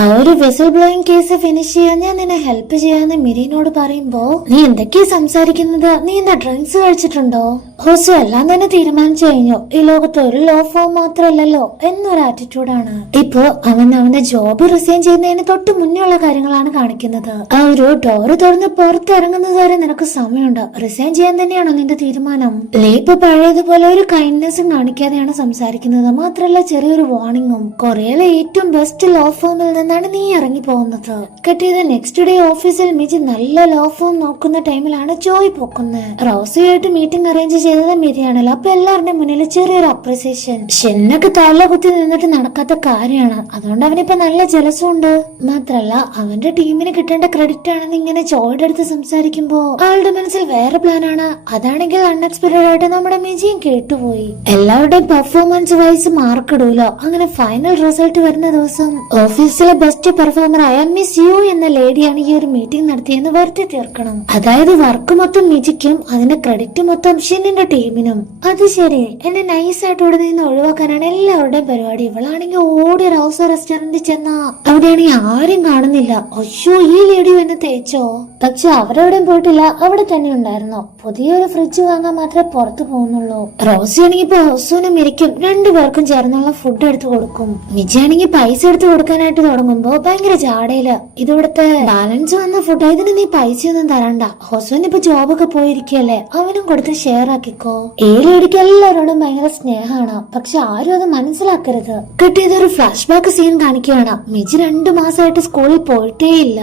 ആ ഒരു whistle blowing case finish ചെയ്യാൻ ഞാൻ നിന്നെ ഹെൽപ്പ് ചെയ്യാന്ന് മിരീനോട് പറയുമ്പോ, നീ എന്തൊക്കെയാ സംസാരിക്കുന്നത്? നീ എന്താ ഡ്രിങ്ക്സ് കഴിച്ചിട്ടുണ്ടോ? ഹോസു എല്ലാം തന്നെ തീരുമാനിച്ചു കഴിഞ്ഞു. ഈ ലോകത്ത് ഒരു ലോ ഫോം മാത്രമല്ലല്ലോ എന്നൊരു ആറ്റിറ്റ്യൂഡാണ്. ഇപ്പോ അവന്റെ ജോബ് റിസൈൻ ചെയ്യുന്നതിന് തൊട്ട് മുന്നേ ഉള്ള കാര്യങ്ങളാണ് കാണിക്കുന്നത്. ആ ഒരു ഡോറ് തുറന്ന് പുറത്തിറങ്ങുന്നത് വരെ നിനക്ക് സമയമുണ്ട്. റിസൈൻ ചെയ്യാൻ തന്നെയാണോ നിന്റെ തീരുമാനം? ലീപ്പ് പഴയതുപോലെ ഒരു കൈൻഡ്നെസ്സും കാണിക്കാതെയാണ് സംസാരിക്കുന്നത്. മാത്രല്ല ചെറിയൊരു വാർണിംഗും. കൊറിയയിലെ ഏറ്റവും ബെസ്റ്റ് ലോ ഫോമിൽ നിന്നാണ് നീ ഇറങ്ങി പോകുന്നത്. കെട്ടിയത് നെക്സ്റ്റ് ഡേ ഓഫീസിൽ മിജി നല്ല ലോ ഫോം നോക്കുന്ന ടൈമിലാണ് ജോയ് പൊക്കുന്നത്. റോസിയായിട്ട് മീറ്റിംഗ് അറേഞ്ച് ചെയ്തത് മിരിയാണല്ലോ. അപ്പൊ എല്ലാവരുടെയും മുന്നിൽ ചെറിയൊരു അപ്രിസിയേഷൻ. ഷെന്നൊക്കെ തല കുത്തി നിന്നിട്ട് നടക്കാത്ത കാര്യമാണ്. അതുകൊണ്ട് അവനിപ്പോ നല്ല ജലസും ഉണ്ട്. മാത്രല്ല അവന്റെ ടീമിന് കിട്ടേണ്ട ക്രെഡിറ്റ് ആണെന്ന് ഇങ്ങനെ ജോയുടെ അടുത്ത് സംസാരിക്കുമ്പോ ആളുടെ മനസ്സിൽ വേറെ പ്ലാനാണ്. അതാണെങ്കിൽ അൺഎക്സ്പെക്ടഡ് ആയിട്ട് നമ്മുടെ മിജിയും കേട്ടുപോയി. എല്ലാവരുടെയും പെർഫോമൻസ് വൈസ് മാർക്ക് ഇടൂലോ. അങ്ങനെ ഫൈനൽ റിസൾട്ട് വരുന്ന ദിവസം ഓഫീസിലെ ബെസ്റ്റ് പെർഫോമർ ആയ മിസ് യു എന്ന ലേഡിയാണ് ഈ ഒരു മീറ്റിംഗ് നടത്തിയെന്ന് വരുത്തി തീർക്കണം. അതായത് വർക്ക് മൊത്തം മിജിക്കും അതിന്റെ ക്രെഡിറ്റ് മൊത്തം ഷിന്നിന്റെ ടീമിനും. അത് ശരി, എന്നെ നൈസായിട്ട് ഇവിടെ നിന്ന് ഒഴിവാക്കാനാണ് എല്ലാവരുടെയും പരിപാടി. ഇവളാണെങ്കിൽ ഓടി റൗസ് റെസ്റ്റോറന്റിൽ ചെന്നാ അവിടെയാണെങ്കിൽ ആരും കാണുന്നില്ല. അയ്യോ, ഈ ലേഡി എന്നെ തേച്ചോ? പക്ഷെ അവരെവിടെയും പോയിട്ടില്ല, അവിടെ തന്നെ ഉണ്ടായിരുന്നു. പുതിയൊരു ഫ്രിഡ്ജ് വാങ്ങാൻ മാത്രമേ പുറത്തു പോകുന്നുള്ളൂ. റോസി ആണെങ്കിൽ ഇപ്പൊ ഹൊസൂനും മിരിക്കും രണ്ടുപേർക്കും ചേർന്നുള്ള ഫുഡ് എടുത്തു കൊടുക്കും. മിജി ആണെങ്കിൽ പൈസ എടുത്തു കൊടുക്കാനായിട്ട് തുടങ്ങുമ്പോ ഭയങ്കര ജാടയില്. ഇതിവിടുത്തെ ബാലൻസ് വന്ന ഫുഡ്, ഇതിന് നീ പൈസയൊന്നും തരണ്ട. ഹൊസൂൻ ഇപ്പൊ ജോബൊക്കെ പോയിരിക്കല്ലേ, അവനും കൊടുത്ത് ഷെയർ ആക്കിക്കോ. ഈ ലേഡിക്ക് എല്ലാവരോടും ഭയങ്കര സ്നേഹമാണ്. പക്ഷെ ആരും അത് മനസ്സിലാക്കരുത്. കിട്ടിയതൊരു ഫ്ലാഷ് ബാക്ക് സീൻ കാണിക്കുകയാണ്. മിജി 2 മാസമായിട്ട് സ്കൂളിൽ പോയിട്ടേ ഇല്ല.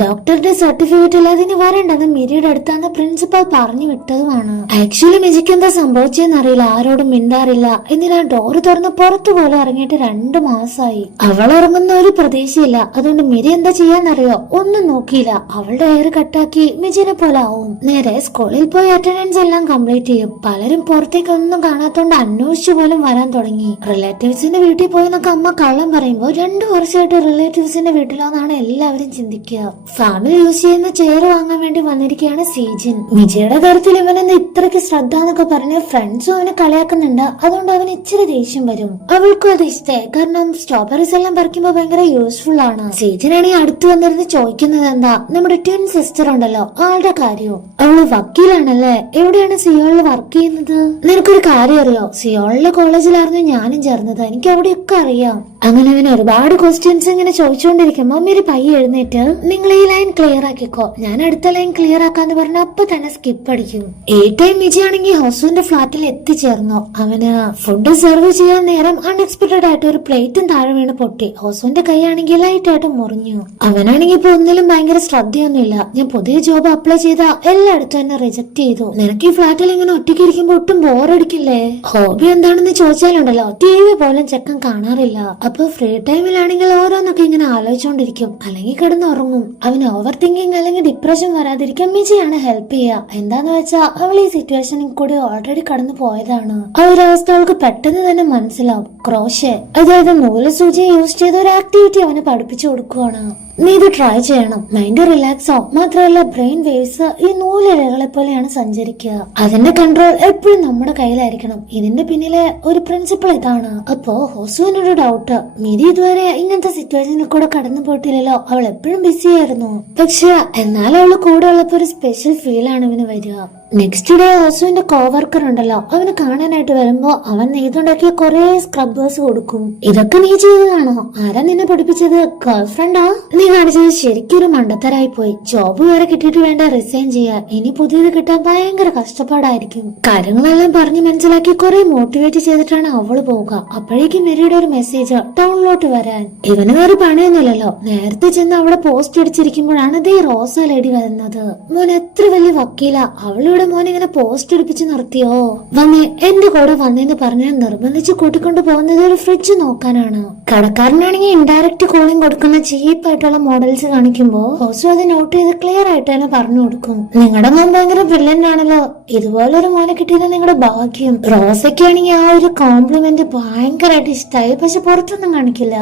ഡോക്ടറുടെ സർട്ടിഫിക്കറ്റ് ഇല്ലാതെ ഇനി വരണ്ടെന്ന് മിരിയുടെ അടുത്താന്ന് പ്രിൻസിപ്പൽ പറഞ്ഞു വിട്ടതുമാണ്. ആക്ച്വലി മിജിക്ക് എന്താ സംഭവിച്ചെന്നറിയില്ല. ആരോടും മിണ്ടാറില്ല. എന്തിനാ ഡോറ് തുറന്ന് പുറത്തു പോലും ഇറങ്ങിയിട്ട് 2 മാസമായി. അവൾ ഇറങ്ങുന്ന ഒരു പ്രതീക്ഷയില്ല. അതുകൊണ്ട് മിരി എന്താ ചെയ്യാന്നറിയോ? ഒന്നും നോക്കിയില്ല. അവളുടെ ഹെയർ കട്ടാക്കി മിജിനെ പോലെ ആവും. നേരെ സ്കൂളിൽ പോയി അറ്റൻഡൻസ് എല്ലാം കംപ്ലീറ്റ് ചെയ്യും. പലരും പുറത്തേക്ക് ഒന്നും കാണാത്തോണ്ട് അന്വേഷിച്ചു പോലും വരാൻ തുടങ്ങി. റിലേറ്റീവ്സിന്റെ വീട്ടിൽ പോയെന്നൊക്കെ അമ്മ കള്ളം പറയുമ്പോ 2 വർഷമായിട്ട് റിലേറ്റീവ്സിന്റെ വീട്ടിലോന്നാണ് എല്ലാവരും ചിന്തിക്കുക. ഫാമിലി യൂസ് ചെയ്യുന്ന ചെയർ വാങ്ങാൻ വേണ്ടി വന്നിരിക്കുകയാണ് സീജിൻ. മിജിയുടെ കാര്യത്തിൽ ഇവനെന്താ ഇത്രയ്ക്ക് ശ്രദ്ധ എന്നൊക്കെ പറഞ്ഞ് ഫ്രണ്ട്സും അവനെ കളിയാക്കുന്നുണ്ട്. അതുകൊണ്ട് അവന് ഇച്ചിരി ദേഷ്യം വരും. അവൾക്കും അത് ഇഷ്ടമായി. കാരണം സ്ട്രോബെറീസ് എല്ലാം പറിക്കുമ്പോ ഭയങ്കര യൂസ്ഫുൾ ആണ്. സീജിനാണെങ്കിൽ അടുത്ത് വന്നിരുന്ന് ചോദിക്കുന്നത് എന്താ, നമ്മുടെ ട്വിൻ സിസ്റ്റർ ഉണ്ടല്ലോ, ആളുടെ കാര്യവും. അവള് വക്കീലാണല്ലേ? എവിടെയാണ് സിയോളിൽ വർക്ക് ചെയ്യുന്നത്? നിനക്കൊരു കാര്യം അറിയോ? സിയോളിലെ കോളേജിലായിരുന്നു ഞാനും ചേർന്നത്. എനിക്ക് അവിടെയൊക്കെ അറിയാം. അങ്ങനെ അവന് ഒരുപാട് ക്വസ്റ്റ്യൻസ് ഇങ്ങനെ ചോദിച്ചുകൊണ്ടിരിക്കുമ്പോ മേരി പയ്യെ എഴുന്നേറ്റ്, നിങ്ങൾ ഈ ലൈൻ ക്ലിയർ ആക്കിക്കോ, ഞാൻ അടുത്ത ലൈൻ ക്ലിയർ ആക്കാന്ന് പറഞ്ഞ അപ്പൊ തന്നെ സ്കിപ്പ് അടിക്കും. ഈ ടൈം മിജി ആണെങ്കിൽ ഹൊസുവിന്റെ ഫ്ലാറ്റിൽ എത്തിച്ചേർന്നു. അവന് ഫുഡ് സെർവ് ചെയ്യാൻ നേരം അൺഎക്സ്പെക്ടഡ് ആയിട്ട് ഒരു പ്ലേറ്റും താഴെ വീണ് പൊട്ടി. ഹൊസുവിന്റെ കൈയാണെങ്കിൽ ലൈറ്റ് ആയിട്ട് മുറിഞ്ഞു. അവനാണെങ്കിൽ ഇപ്പൊ ഒന്നിലും ഭയങ്കര ശ്രദ്ധയൊന്നുമില്ല. ഞാൻ പുതിയ ജോബ് അപ്ലൈ ചെയ്ത എല്ലായിടത്തും എന്നെ റിജക്ട് ചെയ്തു. നിനക്ക് ഈ ഫ്ലാറ്റിൽ ഇങ്ങനെ ഒറ്റയ്ക്ക് ഇരിക്കുമ്പോ ഒട്ടും ബോറടിക്കില്ലേ? ഹോബി എന്താണെന്ന് ചോദിച്ചാലുണ്ടല്ലോ, TV പോലും ചെക്കൻ കാണാറില്ല. അപ്പൊ ഫ്രീ ടൈമിലാണെങ്കിൽ ഓരോന്നൊക്കെ ഇങ്ങനെ ആലോചിച്ചോണ്ടിരിക്കും. അല്ലെങ്കിൽ കിടന്നുറങ്ങും. അവന് ഓവർ തിങ്കിങ് അല്ലെങ്കിൽ ഡിപ്രഷൻ വരാതിരിക്കാൻ മിജിയാണ് ഹെൽപ്പ് ചെയ്യുക. എന്താന്ന് വെച്ചാ അവൾ ഈ സിറ്റുവേഷനിൽ കൂടി ഓൾറെഡി കടന്നു പോയതാണ്. ആ ഒരു അവസ്ഥ അവൾക്ക് പെട്ടെന്ന് തന്നെ മനസ്സിലാവും. ക്രോഷേ, അതായത് നൂല് സൂചി യൂസ് ചെയ്ത ഒരു ആക്ടിവിറ്റി അവന് പഠിപ്പിച്ചു കൊടുക്കുവാണ്. നീ ഇത് ട്രൈ ചെയ്യണം. മൈൻഡ് റിലാക്സ് ആവും. മാത്രമല്ല ബ്രെയിൻ വേവ്സ് ഈ നൂലിഴകളെ പോലെയാണ് സഞ്ചരിക്കുക. അതിന്റെ കൺട്രോൾ എപ്പോഴും നമ്മുടെ കയ്യിലായിരിക്കണം. ഇതിന്റെ പിന്നിലെ ഒരു പ്രിൻസിപ്പിൾ ഇതാണ്. അപ്പോ ഹൊസുവിനൊരു ഡൗട്ട്, മിരി ഇതുവരെ ഇങ്ങനത്തെ സിറ്റുവേഷനിൽ കൂടെ കടന്നു പോയിട്ടില്ലല്ലോ. അവൾ എപ്പോഴും ബിസി ആയിരുന്നു. പക്ഷെ എന്നാലും അവള് കൂടെ ഉള്ളപ്പോ ഒരു സ്പെഷ്യൽ ഫീൽ ആണ് ഇവന് വരിക. നെക്സ്റ്റ് ഡേ ഹൊസുവിന്റെ കോവർക്കർ ഉണ്ടല്ലോ, അവന് കാണാനായിട്ട് വരുമ്പോ അവൻ നെയ്തുണ്ടാക്കിയ കുറെ സ്ക്രബ്ബേഴ്സ് കൊടുക്കും. ഇതൊക്കെ നീ ചെയ്തതാണോ? ആരാ നിന്നെ പഠിപ്പിച്ചത്? ഗേൾ ഫ്രണ്ടാ? നീ കാണിച്ചത് ശരിക്കും ഒരു മണ്ടത്തരായി പോയി. ജോബ് വേറെ കിട്ടിയിട്ട് വേണ്ട റിസൈൻ ചെയ്യാൻ. ഇനി പുതിയത് കിട്ടാൻ ഭയങ്കര കഷ്ടപ്പാടായിരിക്കും. കാര്യങ്ങളെല്ലാം പറഞ്ഞ് മനസ്സിലാക്കി കുറെ മോട്ടിവേറ്റ് ചെയ്തിട്ടാണ് അവള് പോവുക. അപ്പോഴേക്കും മെരിയുടെ ഒരു മെസ്സേജ് ടൗണിലോട്ട് വരാൻ. ഇവന് വേറെ പണിയൊന്നുമില്ലല്ലോ. നേരത്തെ ചെന്ന് അവിടെ പോസ്റ്റ് അടിച്ചിരിക്കുമ്പോഴാണ് ദേ റോസ ലേഡി വരുന്നത്. മോൻ എത്ര വലിയ വക്കീല, അവളിവിടെ മോനെ ഇങ്ങനെ പോസ്റ്റ് അടിപ്പിച്ച് നിർത്തിയോ? വന്നേ, എന്റെ കൂടെ വന്നേന്ന് പറഞ്ഞ് നിർബന്ധിച്ച് കൂട്ടിക്കൊണ്ട് പോകുന്നത് ഒരു ഫ്രിഡ്ജ് നോക്കാനാണ്. കടക്കാരനാണെങ്കിൽ ഇൻഡയറക്റ്റ് കോളിംഗ് കൊടുക്കുന്ന ചീപ്പായിട്ടുള്ള മോഡൽസ് കാണിക്കുമ്പോ ഹോസു അത് നോട്ട് ചെയ്ത് ക്ലിയർ ആയിട്ട് തന്നെ പറഞ്ഞു കൊടുക്കും. നിങ്ങളുടെ മോൻ ഭയങ്കര ബ്രില്യന്റ് ആണല്ലോ, ഇതുപോലൊരു മോനെ കിട്ടിയത് നിങ്ങളുടെ ഭാഗ്യം. റോസയ്ക്കാണെങ്കിൽ ആ ഒരു കോംപ്ലിമെന്റ് ഭയങ്കരമായിട്ട് ഇഷ്ടമായി. പക്ഷെ പുറത്തൊന്നും കാണിക്കില്ല.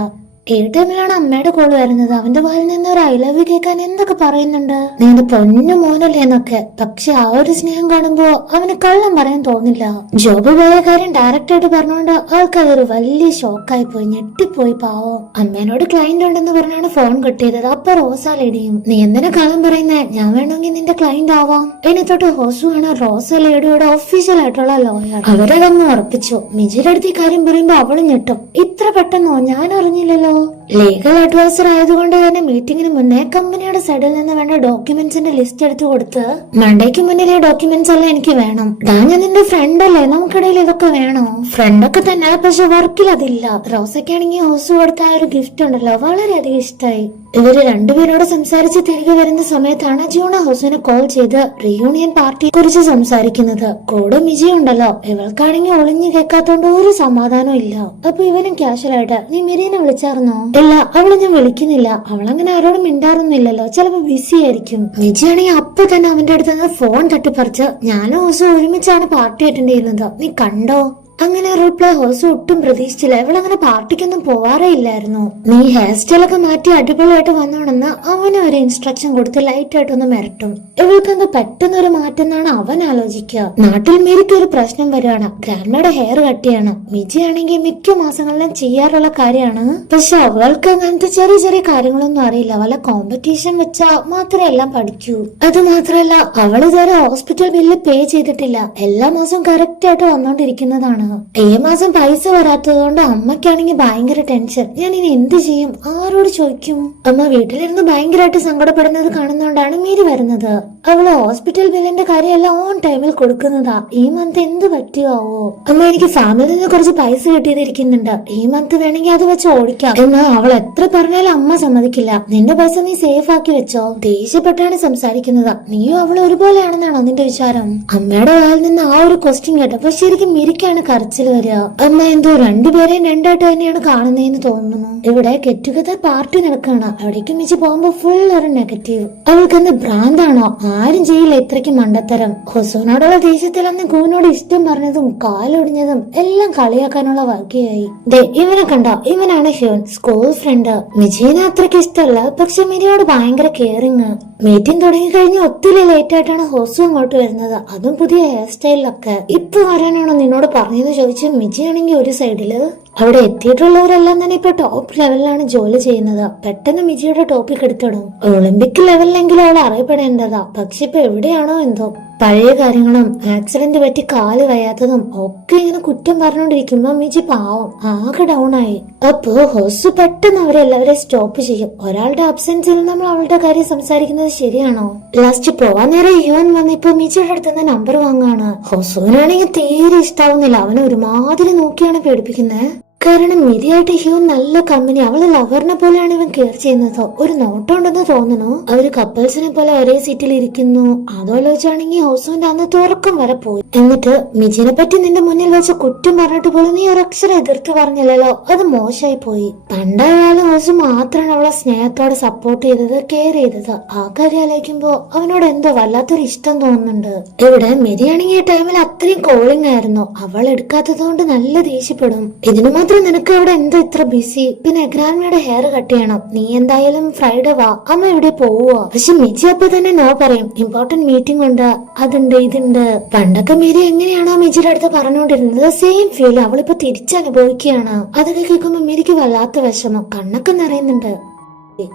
ഈ ടൈമിലാണ് അമ്മയുടെ കോൾ വരുന്നത്. അവന്റെ വായിൽ നിന്ന് ഒരു ഐ ലവ് യു കേൾക്കാൻ എന്തൊക്കെ പറയുന്നുണ്ട്. നീ എന്റെ പൊന്നു മോനല്ലേ എന്നൊക്കെ. പക്ഷെ ആ ഒരു സ്നേഹം കാണുമ്പോ അവന് കള്ളം പറയാൻ തോന്നില്ല. ജോബ് പോയ കാര്യം ഡയറക്റ്റ് ആയിട്ട് പറഞ്ഞുകൊണ്ട് ആൾക്ക് അതൊരു വലിയ ഷോക്കായി പോയി. ഞെട്ടിപ്പോയി പാവം. അമ്മേനോട് ക്ലയന്റ് ഉണ്ടെന്ന് പറഞ്ഞാണ് ഫോൺ കിട്ടിയത്. അപ്പൊ റോസ ലേഡിയും, നീ എന്തിനാ കള്ളം പറയുന്നേ? ഞാൻ വേണമെങ്കിൽ നിന്റെ ക്ലയന്റ് ആവാം. ഇനി തൊട്ട് ഹോസുവാണ് റോസ ലേഡിയുടെ ഒഫീഷ്യൽ ആയിട്ടുള്ള ലോയർ. അവരതങ്ങ് ഉറപ്പിച്ചു. മിജിയുടെ അടുത്ത് ഈ കാര്യം പറയുമ്പോ അവള് ഞെട്ടും. ഇത്ര പെട്ടെന്നോ? ഞാൻ അറിഞ്ഞില്ലല്ലോ. ലീഗൽ അഡ്വൈസർ ആയതുകൊണ്ട് തന്നെ മീറ്റിംഗിന് മുന്നേ കമ്പനിയുടെ സൈഡിൽ നിന്ന് വേണ്ട ഡോക്യുമെന്റ്സിന്റെ ലിസ്റ്റ് എടുത്തു കൊടുത്ത്, മണ്ടേക്ക് മുന്നിലെ ഡോക്യുമെന്റ്സ് എല്ലാം എനിക്ക് വേണം. ഞാൻ നിന്റെ ഫ്രണ്ട് അല്ലേ, നമുക്കിടയിൽ ഇതൊക്കെ വേണോ? ഫ്രണ്ടൊക്കെ തന്നെ, പക്ഷെ വർക്കിൽ അതില്ല. റോസയ്ക്കാണെങ്കിൽ ഹോസ് കൊടുത്ത ആ ഒരു ഗിഫ്റ്റ് ഉണ്ടല്ലോ, വളരെയധികം ഇഷ്ടമായി. ഇവര് രണ്ടുപേരോട് സംസാരിച്ച് തിരികെ വരുന്ന സമയത്താണ് ജൂണ ഹൗസിനെ കോൾ ചെയ്ത് റീയൂണിയൻ പാർട്ടിയെ കുറിച്ച് സംസാരിക്കുന്നത്. കൂടെ മിജി ഉണ്ടല്ലോ, ഇവൾക്കാണെങ്കിൽ ഒളിഞ്ഞു കേൾക്കാത്തോണ്ട് ഒരു സമാധാനം ഇല്ല. അപ്പൊ ഇവനും ക്യാഷ്വലായിട്ട്, നീ മിരീനെ വിളിച്ചായിരുന്നോ? ഇല്ല, അവളെ ഞാൻ വിളിക്കുന്നില്ല. അവളങ്ങനെ ആരോടും മിണ്ടാറൊന്നുമില്ലല്ലോ, ചിലപ്പോ ബിസി ആയിരിക്കും. മിജി ആണെങ്കിൽ അപ്പൊ തന്നെ അവന്റെ അടുത്ത് നിന്ന് ഫോൺ തട്ടിപ്പറിച്ച്, ഞാനും ഹൗസും ഒരുമിച്ചാണ് പാർട്ടി അറ്റൻഡ് ചെയ്യുന്നത്, നീ കണ്ടോ? അങ്ങനെ റിപ്ലൈ ഹോസ് ഒട്ടും പ്രതീക്ഷിച്ചില്ല. ഇവളങ്ങനെ പാർട്ടിക്കൊന്നും പോവാറേ ഇല്ലായിരുന്നു. നീ ഹെയർ സ്റ്റൈലൊക്കെ മാറ്റി അടിപൊളിയായിട്ട് വന്നോണെന്ന് അവന് ഒരു ഇൻസ്ട്രക്ഷൻ കൊടുത്ത് ലൈറ്റ് ആയിട്ടൊന്ന് മിരട്ടും. ഇവൾക്കെന്ത് പെട്ടെന്നൊരു മാറ്റം എന്നാണ് അവൻ ആലോചിക്കുക. നാട്ടിൽ മേരിക്ക് ഒരു പ്രശ്നം വരികയാണ്. ഗ്രാൻഡ്മയുടെ ഹെയർ കട്ടിയാണ്. മിജി ആണെങ്കിൽ മിക്ക മാസങ്ങളിലും ചെയ്യാറുള്ള കാര്യമാണ്. പക്ഷെ അവൾക്ക് അങ്ങനത്തെ ചെറിയ ചെറിയ കാര്യങ്ങളൊന്നും അറിയില്ല. വല്ല കോമ്പറ്റീഷൻ വെച്ചാ മാത്രമേ എല്ലാം പഠിക്കൂ. അത് മാത്രല്ല, അവൾ ഇതുവരെ ഹോസ്പിറ്റൽ ബില്ല് പേ ചെയ്തിട്ടില്ല. എല്ലാ മാസവും കറക്റ്റ് ആയിട്ട് വന്നോണ്ടിരിക്കുന്നതാണ്. ഈ മാസം പൈസ വരാത്തത് കൊണ്ട് അമ്മയ്ക്കാണെങ്കിൽ ഭയങ്കര ടെൻഷൻ. ഞാൻ ഇനി എന്ത് ചെയ്യും? ആരോട് ചോദിക്കും? അമ്മ വീട്ടിലിരുന്ന് ഭയങ്കരമായിട്ട് സങ്കടപ്പെടുന്നത് കാണുന്നോണ്ടാണ് മീരി വരുന്നത്. അവള് ഹോസ്പിറ്റൽ ബില്ലിന്റെ കാര്യമെല്ലാം ഓൺ ടൈമിൽ കൊടുക്കുന്നതാ. ഈ മന്ത് എന്ത് പറ്റുമാവോ? അമ്മ, എനിക്ക് ഫാമിലിയിൽ നിന്ന് കുറച്ച് പൈസ കിട്ടിയിരിക്കുന്നുണ്ട്. ഈ മന്ത് വേണമെങ്കിൽ അത് വെച്ച് ഓടിക്കാം. എന്നാ അവൾ എത്ര പറഞ്ഞാലും അമ്മ സമ്മതിക്കില്ല. നിന്റെ പൈസ നീ സേഫ് ആക്കി വെച്ചോ. ദേഷ്യപ്പെട്ടാണ് സംസാരിക്കുന്നത്. നീയും അവള് ഒരുപോലെയാണെന്നാണോ നിന്റെ വിചാരം? അമ്മയുടെ വായിൽ നിന്ന് ആ ഒരു ക്വസ്റ്റ്യൻ കേട്ടപ്പോ ശരിക്കും മിരിക്കാണ് കരച്ചിൽ വരിക. അമ്മ എന്തോ രണ്ടുപേരെയും രണ്ടായിട്ട് തന്നെയാണ് കാണുന്നതെന്ന് തോന്നുന്നു. ഇവിടെ ഗെറ്റ് ടുഗദർ പാർട്ടി നടക്കുകയാണ്. അവിടേക്ക് മിച്ചി പോകുമ്പോ ഫുൾ ഒരു നെഗറ്റീവ്. അവൾക്ക് എന്ത് ഭ്രാന്താണോ? ആരും ചെയ്യില്ല ഇത്രയ്ക്ക് മണ്ടത്തരം. ഹൊസൂനോടുള്ള ദേഷ്യത്തിൽ അന്ന് കൂനോട് ഇഷ്ടം പറഞ്ഞതും കാലൊടിഞ്ഞതും എല്ലാം കളിയാക്കാനുള്ള വകയായി. ഇവനെ കണ്ടോ? ഇവനാണ് ഹ്യൂൻ, സ്കൂൾ ഫ്രണ്ട്. മിജീനെ അത്രയ്ക്ക് ഇഷ്ടമല്ല, പക്ഷെ മിരിയോട് ഭയങ്കര കെയറിങ്. മീറ്റിംഗ് തുടങ്ങി കഴിഞ്ഞ് ഒത്തിരി ലേറ്റ് ആയിട്ടാണ് ഹോസു അങ്ങോട്ട് വരുന്നത്. അതും പുതിയ ഹെയർ സ്റ്റൈലിലൊക്കെ. ഇപ്പൊ വരാനാണോ നിന്നോട് പറഞ്ഞെന്ന് ചോദിച്ച് മിജി ആണെങ്കിൽ ഒരു സൈഡില്. അവിടെ എത്തിയിട്ടുള്ളവരെല്ലാം തന്നെ ഇപ്പൊ ടോപ്പ് ലെവലിലാണ് ജോലി ചെയ്യുന്നത്. പെട്ടെന്ന് മിജിയുടെ ടോപ്പിക് എടുത്തിടും. ഒളിമ്പിക് ലെവലിലെങ്കിലും അവൾ അറിയപ്പെടേണ്ടതാ. പക്ഷെ ഇപ്പൊ എവിടെയാണോ എന്തോ. പഴയ കാര്യങ്ങളും ആക്സിഡന്റ് പറ്റി കാല് വയ്യാത്തതും ഒക്കെ ഇങ്ങനെ കുറ്റം പറഞ്ഞോണ്ടിരിക്കുമ്പോ മിജി പാവം ആകെ ഡൗൺ ആയി. അപ്പോ ഹോസ് പെട്ടെന്ന് അവരെല്ലാവരെയും സ്റ്റോപ്പ് ചെയ്യും. ഒരാളുടെ അബ്സെൻസിൽ നമ്മൾ അവളുടെ കാര്യം സംസാരിക്കുന്നത് ശരിയാണോ? ലാസ്റ്റ് പോവാൻ നേരം യുവൻ വന്നിപ്പോ മിജിയുടെ അടുത്തുനിന്ന് നമ്പർ വാങ്ങാണ്. ഹോസുവിനാണെങ്കിൽ തീരെ ഇഷ്ടാവുന്നില്ല. അവനെ ഒരുമാതിരി നോക്കിയാണ് പേടിപ്പിക്കുന്നത്. കാരണം മിരിയായിട്ട് ഹ്യൂൻ നല്ല കമ്പനി. അവള് ലവറിനെ പോലെയാണ് ഇവൻ കെയർ ചെയ്യുന്നത്. ഒരു നോട്ടം ഉണ്ടെന്ന് തോന്നുന്നു. അവര് കപ്പിൾസിനെ പോലെ ഒരേ സീറ്റിൽ ഇരിക്കുന്നു. അതോലോചിച്ചാണെങ്കിൽ ഹോസുവിന്റെ അന്ന് തുറക്കം വരെ പോയി. എന്നിട്ട് മിജിനെ പറ്റി നിന്റെ മുന്നിൽ വെച്ച് കുറ്റം പറഞ്ഞിട്ട് പോലും നീ ഒരക്ഷരം എതിർത്ത് പറഞ്ഞില്ലല്ലോ, അത് മോശമായി പോയി. പണ്ടായാലും ഹോസു മാത്രമാണ് അവളെ സ്നേഹത്തോടെ സപ്പോർട്ട് ചെയ്തത്, കെയർ ചെയ്തത്. ആ കാര്യം ആലോചിക്കുമ്പോ അവനോട് എന്തോ വല്ലാത്തൊരു ഇഷ്ടം തോന്നുന്നുണ്ട്. ഇവിടെ മിരിയാണെങ്കിൽ ഈ ടൈമിൽ അത്രയും കോളിംഗ് ആയിരുന്നു. അവൾ എടുക്കാത്തത് കൊണ്ട് നല്ല ദേഷ്യപ്പെടും. ഇതിനു മാത്രം നിനക്ക് അവിടെ എന്താ ഇത്ര ബിസി? പിന്നെ ഗ്രാൻഡ്മയുടെ ഹെയർ കട്ട് ചെയ്യണം. നീ എന്തായാലും ഫ്രൈഡേ വാ, അമ്മ ഇവിടെ പോവുക. പക്ഷെ മിജി അപ്പൊ തന്നെ നോ പറയും. ഇമ്പോർട്ടന്റ് മീറ്റിംഗ് ഉണ്ട്, അതുണ്ട്, ഇതുണ്ട്. പണ്ടൊക്കെ മിരി എങ്ങനെയാണോ മിജിയുടെ അടുത്ത് പറഞ്ഞുകൊണ്ടിരുന്നത്, സെയിം ഫീൽ അവളിപ്പോ തിരിച്ചനുഭവിക്കുകയാണ്. അതൊക്കെ കേൾക്കുമ്പോ മിരിക്ക് വല്ലാത്ത വിഷമം, കണ്ണൊക്കെ നിറയുന്നുണ്ട്.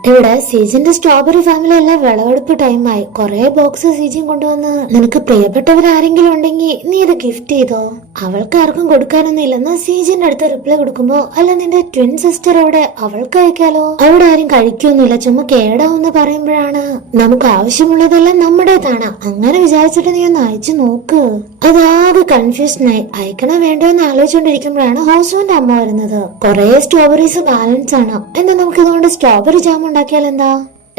ഇവിടെ സീജിന്റെ സ്ട്രോബെറി ഫാമിലി എല്ലാം വിളവെടുപ്പ് ടൈമായി. കുറെ ബോക്സ് സീജിൻ കൊണ്ടുവന്ന്, നിനക്ക് പ്രിയപ്പെട്ടവരാരെങ്കിലും ഉണ്ടെങ്കിൽ നീ ഇത് ഗിഫ്റ്റ് ചെയ്തോ. അവൾക്ക് ആർക്കും കൊടുക്കാനൊന്നും ഇല്ലെന്ന് സീജിന്റെ അടുത്ത് റിപ്ലൈ കൊടുക്കുമ്പോ, അല്ല നിന്റെ ട്വിൻ സിസ്റ്റർ അവിടെ, അവൾക്ക് അയക്കാലോ. അവിടെ ആരും കഴിക്കൊന്നുമില്ല, ചുമ്മാ കേടാവെന്ന് പറയുമ്പോഴാണ് നമുക്ക് ആവശ്യമുള്ളതെല്ലാം നമ്മുടേതാണ്. അങ്ങനെ വിചാരിച്ചിട്ട് നീ ഒന്ന് അയച്ചു നോക്ക്. അതാകെ കൺഫ്യൂഷനായി. അയക്കണോ വേണ്ടോ എന്ന് ആലോചിച്ചോണ്ടിരിക്കുമ്പോഴാണ് ഹോസുവിന്റെ അമ്മ വരുന്നത്. കുറെ സ്ട്രോബെറീസ് ബാലൻസ് ആണ്. എന്നാ നമുക്ക് ഇതുകൊണ്ട് സ്ട്രോബെറി ജാം ഉണ്ടാക്കിയാൽ എന്താ?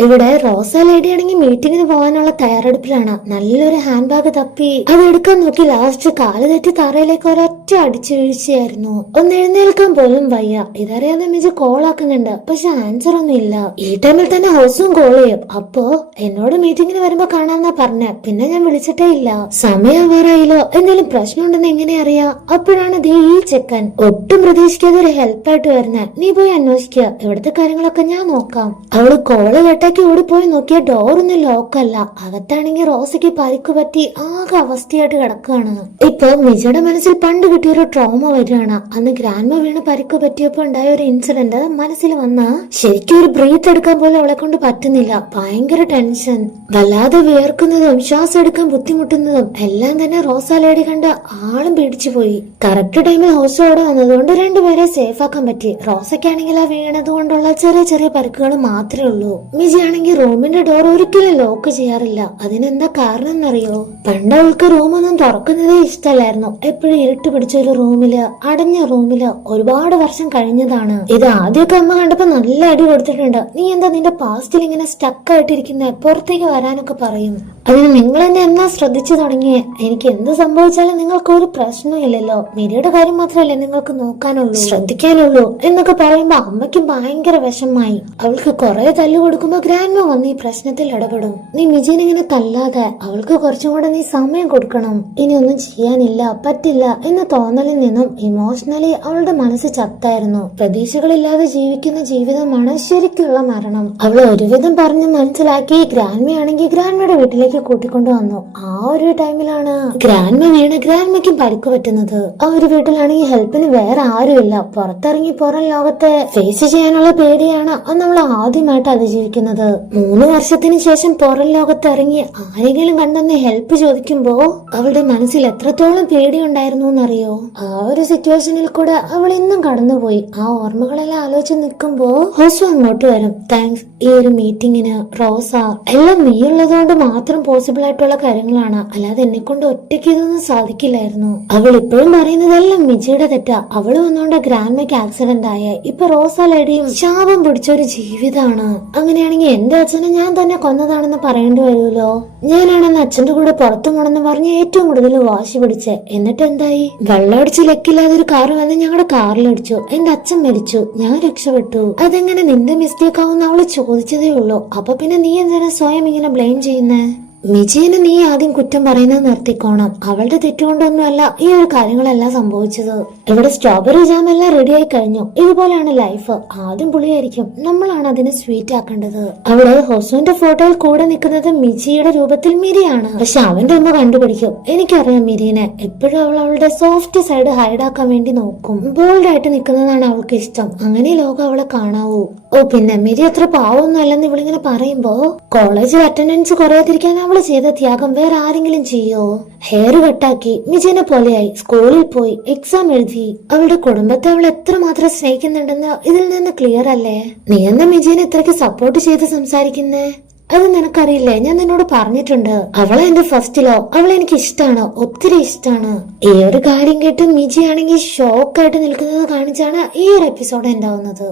ഇവിടെ റോസ ലേഡി ആണെങ്കിൽ മീറ്റിംഗിന് പോകാനുള്ള തയ്യാറെടുപ്പിലാണ്. നല്ലൊരു ഹാൻഡ് ബാഗ് തപ്പി അത് എടുക്കാൻ നോക്കി ലാസ്റ്റ് കാല് തെറ്റി തറയിലേക്ക് ഒരൊറ്റ അടിച്ചു വീഴ്ചയായിരുന്നു. ഒന്ന് എഴുന്നേൽക്കാൻ പോലും വയ്യ. ഇതറിയാതെ മിജി കോൾ ആക്കുന്നുണ്ട്, പക്ഷെ ആൻസർ ഒന്നും ഇല്ല. ഈ ടൈമിൽ തന്നെ ഹോസും കോൾ ചെയ്യും. അപ്പോ എന്നോട് മീറ്റിംഗിന് വരുമ്പോ കാണാന്നാ പറഞ്ഞ, പിന്നെ ഞാൻ വിളിച്ചിട്ടേ ഇല്ല. സമയം ആവാറായില്ലോ, എന്തെങ്കിലും പ്രശ്നമുണ്ടെന്ന് എങ്ങനെ അറിയാ? അപ്പോഴാണ് ദേ ഈ ചെക്കൻ ഒട്ടും പ്രതീക്ഷിക്കാതെ ഒരു ഹെൽപ്പായിട്ട് വരുന്നേ. നീ പോയി അന്വേഷിക്കുക, ഇവിടുത്തെ കാര്യങ്ങളൊക്കെ ഞാൻ നോക്കാം. അവള് കോള് കെട്ടാക്കി ഓടിപ്പോയി നോക്കിയ ഡോറൊന്നും ലോക്കല്ല. അകത്താണെങ്കിൽ റോസയ്ക്ക് പരിക്ക് പറ്റി ആകെ അവസ്ഥയായിട്ട് കിടക്കുകയാണ്. ഇപ്പൊ മിജയുടെ മനസ്സിൽ പണ്ട് കിട്ടിയൊരു ട്രോമ വരികയാണ്. അന്ന് ഗ്രാൻഡ്മ വീണ് പരിക്ക് പറ്റിയപ്പോ ഉണ്ടായ ഒരു ഇൻസിഡന്റ് മനസ്സിൽ വന്ന ശരിക്കും ഒരു ബ്രീത്ത് എടുക്കാൻ പോലും അവളെ കൊണ്ട് പറ്റുന്നില്ല. ഭയങ്കര ടെൻഷൻ, വല്ലാതെ വിയർക്കുന്നതും ശ്വാസം എടുക്കാൻ ബുദ്ധിമുട്ടുന്നതും എല്ലാം തന്നെ റോസ ലേഡി കണ്ട് ആളും പേടിച്ചു പോയി. കറക്റ്റ് ടൈമിൽ ഹോസ്റ്റോടെ വന്നതുകൊണ്ട് രണ്ടുപേരെ സേഫ് ആക്കാൻ പറ്റി. റോസയ്ക്കാണെങ്കിൽ ആ വീണത് കൊണ്ടുള്ള ചെറിയ ചെറിയ പരിക്കുകൾ മാത്രമേ ഉള്ളൂ. മിജി ആണെങ്കിൽ റൂമിന്റെ ഡോർ ഒരിക്കലും ലോക്ക് ചെയ്യാറില്ല. അതിനെന്താ കാരണം എന്നറിയോ? പണ്ട് അവൾക്ക് റൂമൊന്നും തുറക്കുന്നതേ ഇഷ്ടമല്ലായിരുന്നു. എപ്പോഴും ഇരുട്ട് പിടിച്ച ഒരു റൂമില്, അടഞ്ഞ റൂമില് ഒരുപാട് വർഷം കഴിഞ്ഞതാണ്. ഇത് ആദ്യമൊക്കെ അമ്മ കണ്ടപ്പോ നല്ല അടി കൊടുത്തിട്ടുണ്ട്. നീ എന്താ നിന്റെ പാസ്റ്റിൽ ഇങ്ങനെ സ്റ്റക്ക് ആയിട്ടിരിക്കുന്ന, പുറത്തേക്ക് വരാനൊക്കെ പറയും. അതിന് നിങ്ങൾ എന്നെ എന്നാ ശ്രദ്ധിച്ചു തുടങ്ങിയേ? എനിക്ക് എന്ത് സംഭവിച്ചാലും നിങ്ങൾക്ക് ഒരു പ്രശ്നമില്ലല്ലോ. മിരിയുടെ കാര്യം മാത്രമല്ലേ നിങ്ങൾക്ക് നോക്കാനുള്ളൂ, ശ്രദ്ധിക്കാനുള്ളൂ എന്നൊക്കെ പറയുമ്പോ അമ്മയ്ക്കും ഭയങ്കര വിഷമായി. അവൾക്ക് കുറെ തല്ലു കൊടുക്കുമ്പോ ഗ്രാൻഡ്മ വന്ന് ഈ പ്രശ്നത്തിൽ ഇടപെടും. നീ മിജിനെ ഇങ്ങനെ തല്ലാതെ അവൾക്ക് കുറച്ചും കൂടെ നീ സമയം കൊടുക്കണം. ഇനി ഒന്നും ചെയ്യാനില്ല, പറ്റില്ല എന്ന തോന്നലിൽ നിന്നും ഇമോഷണലി അവളുടെ മനസ്സ് ചത്തായിരുന്നു. പ്രതീക്ഷകളില്ലാതെ ജീവിക്കുന്ന ജീവിതമാണ് ശരിക്കുള്ള മരണം. അവൾ ഒരുവിധം പറഞ്ഞ് മനസ്സിലാക്കി. ഗ്രാൻഡ്മയാണെങ്കിൽ ഗ്രാൻഡ്മയുടെ വീട്ടിലേക്ക് കൂട്ടിക്കൊണ്ടു വന്നു. ആ ഒരു ടൈമിലാണ് ഗ്രാൻഡ്മ വീണ് ഗ്രാൻഡ്മയ്ക്കും പരിക്ക് പറ്റുന്നത്. ആ ഒരു വീട്ടിലാണെങ്കിൽ ഹെൽപ്പിന് വേറെ ആരുമില്ല. പുറത്തിറങ്ങി പുറം ലോകത്തെ ഫേസ് ചെയ്യാനുള്ള പേടിയാണ് നമ്മൾ ആദ്യമായിട്ട് അതിജീവിക്കുന്നത്. 3 വർഷത്തിന് ശേഷം പുറം ലോകത്ത് ഇറങ്ങി ആരെങ്കിലും കണ്ടെന്ന് ഹെൽപ്പ് ചോദിക്കുമ്പോ അവളുടെ മനസ്സിൽ എത്രത്തോളം പേടിയുണ്ടായിരുന്നു എന്നറിയോ? ആ ഒരു സിറ്റുവേഷനിൽ കൂടെ അവൾ ഇന്നും കടന്നുപോയി. ആ ഓർമ്മകളെല്ലാം ആലോചിച്ച് നിൽക്കുമ്പോ ഹോസു അങ്ങോട്ട് വരും. താങ്ക്സ്, ഈ ഒരു മീറ്റിങ്ങിന് റോസ. എല്ലാം നീയുള്ളതുകൊണ്ട് മാത്രം പോസിബിൾ ആയിട്ടുള്ള കാര്യങ്ങളാണ്, അല്ലാതെ എന്നെ കൊണ്ട് ഒറ്റയ്ക്ക് ഇതൊന്നും സാധിക്കില്ലായിരുന്നു. അവൾ ഇപ്പോഴും പറയുന്നതെല്ലാം മിജിയുടെ തെറ്റാ. അവള് വന്നോണ്ട് ഗ്രാൻഡ്മയ്ക്ക് ആക്സിഡന്റ് ആയ ഇപ്പൊ റോസ ലേഡിയും ശാപം പിടിച്ച ഒരു ജീവിതമാണ്. അങ്ങനെയാണെങ്കിൽ എന്റെ അച്ഛനെ ഞാൻ തന്നെ കൊന്നതാണെന്ന് പറയേണ്ടി വരുമല്ലോ. ഞാനാണെന്ന് അച്ഛന്റെ കൂടെ പുറത്തു പോണെന്ന് പറഞ്ഞ് ഏറ്റവും കൂടുതൽ വാശി പിടിച്ചേ. എന്നിട്ട് എന്തായി? വെള്ളമടിച്ച് ലക്കില്ലാതെ ഒരു കാറ് വന്ന് ഞങ്ങളുടെ കാറിലടിച്ചു. എന്റെ അച്ഛൻ മരിച്ചു, ഞാൻ രക്ഷപ്പെട്ടു. അതെങ്ങനെ നിന്റെ മിസ്റ്റേക്ക് ആവുന്ന അവള് ചോദിച്ചതേ ഉള്ളൂ. അപ്പൊ പിന്നെ നീ എന്തിനാ സ്വയം ഇങ്ങനെ ബ്ലെയിം ചെയ്യുന്നേ? മിജിനെ നീ ആദ്യം കുറ്റം പറയുന്നത് നിർത്തിക്കോണം. അവളുടെ തെറ്റുകൊണ്ടൊന്നുമല്ല ഈ ഒരു കാര്യങ്ങളെല്ലാം സംഭവിച്ചത്. ഇവിടെ സ്ട്രോബെറി ജാം എല്ലാം റെഡി ആയി കഴിഞ്ഞു. ഇതുപോലെയാണ് ലൈഫ്. ആദ്യം പുളിയായിരിക്കും, നമ്മളാണ് അതിനെ സ്വീറ്റ് ആക്കേണ്ടത്. അവിടെ ഹൊസുവിന്റെ ഫോട്ടോയിൽ കൂടെ നിൽക്കുന്നത് മിജിയുടെ രൂപത്തിൽ മിരിയാണ്. പക്ഷെ അവന്റെ അമ്മ കണ്ടുപിടിക്കും. എനിക്കറിയാം മിരിനെ. എപ്പോഴും അവൾ അവളുടെ സോഫ്റ്റ് സൈഡ് ഹൈഡാക്കാൻ വേണ്ടി നോക്കും. ബോൾഡ് ആയിട്ട് നിൽക്കുന്നതാണ് അവൾക്ക് ഇഷ്ടം. അങ്ങനെ ലോകം അവളെ കാണാവൂ. ഓ പിന്നെ മിരി അത്ര പാവൊന്നും അല്ലെന്ന് ഇവളിങ്ങനെ പറയുമ്പോ കോളേജിൽ അറ്റൻഡൻസ് കുറയാതിരിക്കാൻ അവള് ചെയ്ത ത്യാഗം വേറെ ആരെങ്കിലും ചെയ്യോ? ഹെയർ കട്ടാക്കി മിജിനെ പോലെയായി, സ്കൂളിൽ പോയി എക്സാം എഴുതി. അവളുടെ കുടുംബത്തെ അവൾ എത്രമാത്രം സ്നേഹിക്കുന്നുണ്ടെന്ന് ഇതിൽ നിന്ന് ക്ലിയർ അല്ലേ? നീ എന്നാ മിജിനെ ഇത്രയ്ക്ക് സപ്പോർട്ട് ചെയ്ത് സംസാരിക്കുന്നേ? അത് നിനക്കറിയില്ലേ? ഞാൻ നിന്നോട് പറഞ്ഞിട്ടുണ്ട്. അവളെ എന്റെ ഫസ്റ്റ് ലോ. അവളെ എനിക്ക് ഇഷ്ടമാണ്, ഒത്തിരി ഇഷ്ടമാണ്. ഈ ഒരു കാര്യം കേട്ട് മിജി ആണെങ്കിൽ ഷോക്കായിട്ട് നിൽക്കുന്നത് കാണിച്ചാണ് ഈ ഒരു എപ്പിസോഡ് ഉണ്ടാവുന്നത്.